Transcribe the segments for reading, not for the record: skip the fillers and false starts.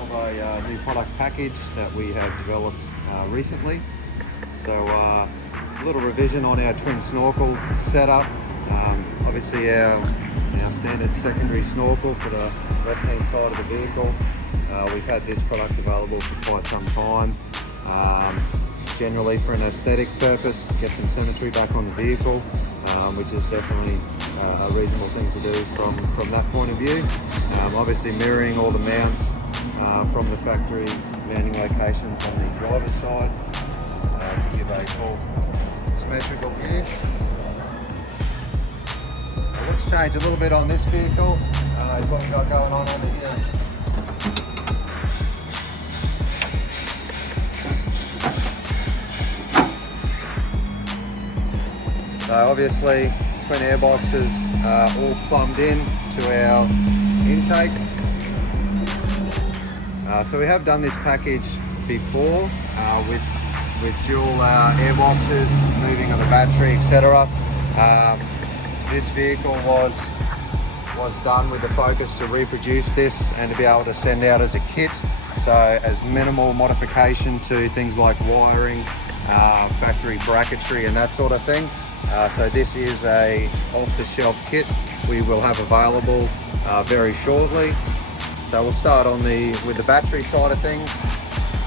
of a new product package that we have developed recently. So a little revision on our twin snorkel setup. Obviously our standard secondary snorkel for the left-hand side of the vehicle. We've had this product available for quite some time. Generally for an aesthetic purpose, get some symmetry back on the vehicle, which is definitely a reasonable thing to do from that point of view. Obviously mirroring all the mounts from the factory mounting locations on the driver's side to give a full symmetrical view. Let's change a little bit on this vehicle, is what we've got going on over here. So obviously twin airboxes are all plumbed in to our intake. So we have done this package before with dual airboxes, moving of the battery, etc. This vehicle was done with the focus to reproduce this and to be able to send out as a kit. So as minimal modification to things like wiring, factory bracketry and that sort of thing. So this is a off-the-shelf kit we will have available very shortly. So we'll start with the battery side of things.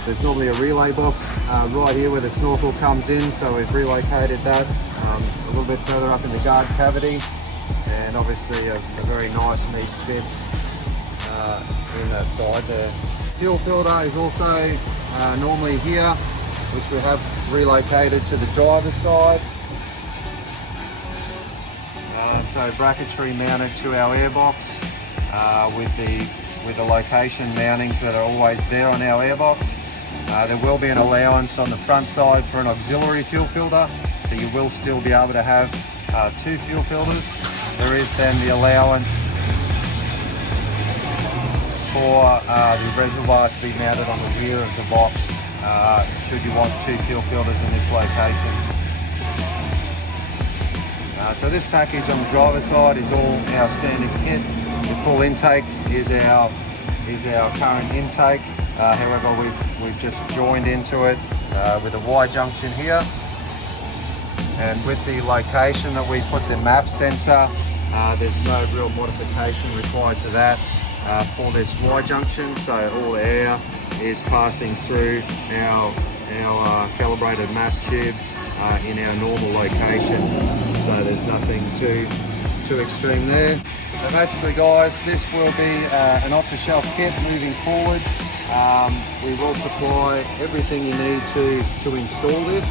There's normally a relay box right here where the snorkel comes in, so we've relocated that a little bit further up in the guard cavity, and obviously a very nice neat fit in that side. The fuel filter is also normally here, which we have relocated to the driver's side. So bracketry mounted to our airbox with the location mountings that are always there on our airbox. There will be an allowance on the front side for an auxiliary fuel filter, so you will still be able to have two fuel filters. There is then the allowance for the reservoir to be mounted on the rear of the box should you want two fuel filters in this location. So this package on the driver's side is all our standard kit. The full intake is our current intake. However, we've just joined into it with a Y junction here. And with the location that we put the MAF sensor, there's no real modification required to that for this Y junction. So all air is passing through our calibrated MAF tube in our normal location. So there's nothing too extreme there. So basically guys, this will be an off-the-shelf kit moving forward. We will supply everything you need to install this.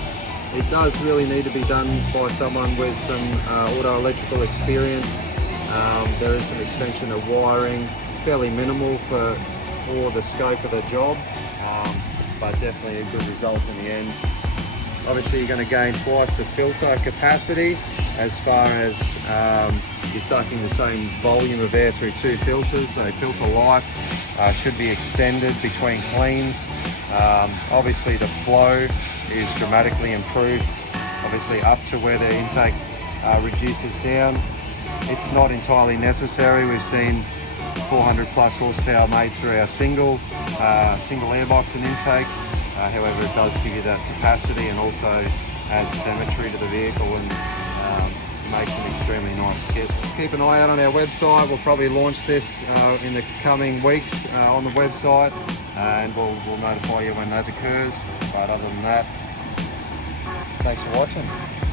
It does really need to be done by someone with some auto electrical experience. There is some extension of wiring, fairly minimal for the scope of the job, but definitely a good result in the end. Obviously you're going to gain twice the filter capacity as far as you're sucking the same volume of air through two filters, so filter life should be extended between cleans. Obviously the flow is dramatically improved, obviously up to where the intake reduces down. It's not entirely necessary. We've seen 400 plus horsepower made through our single airbox and intake. However, it does give you that capacity and also adds symmetry to the vehicle and makes an extremely nice kit. Keep an eye out on our website. We'll probably launch this in the coming weeks on the website, and we'll notify you when that occurs. But other than that, thanks for watching.